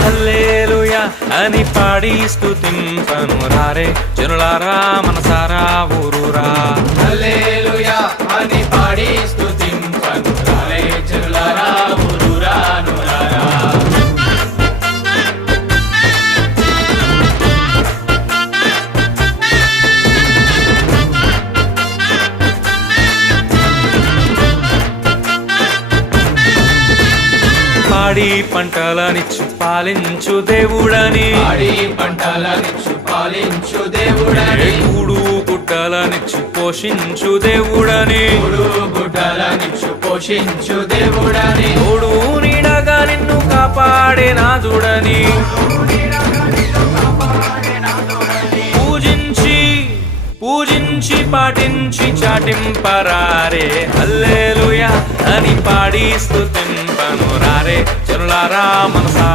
హల్లెలూయా అని పాడి స్తుతింపను రారే జనులారా మనసారా ఊరూరా. హల్లెలూయా అని పాడి స్తుతింపను రారే జనులారా ఊరూరా నూరారా. పాడి పంటలనిచ్చు పాలించు దేవుడని, పాడి పంటలనిచ్చు పాలించు దేవుడని, కూడు గుడ్డలనిచ్చు పోషించు దేవుడని, కూడు గుడ్డలనిచ్చు పోషించు దేవుడని, తోడు నీడగా నిన్ను కాపాడే నాథుడని పూజించి పాటించి చాటింపరారే హల్లెలూయా అని పాడి స్తుతింపను రారే జనులారా మనసా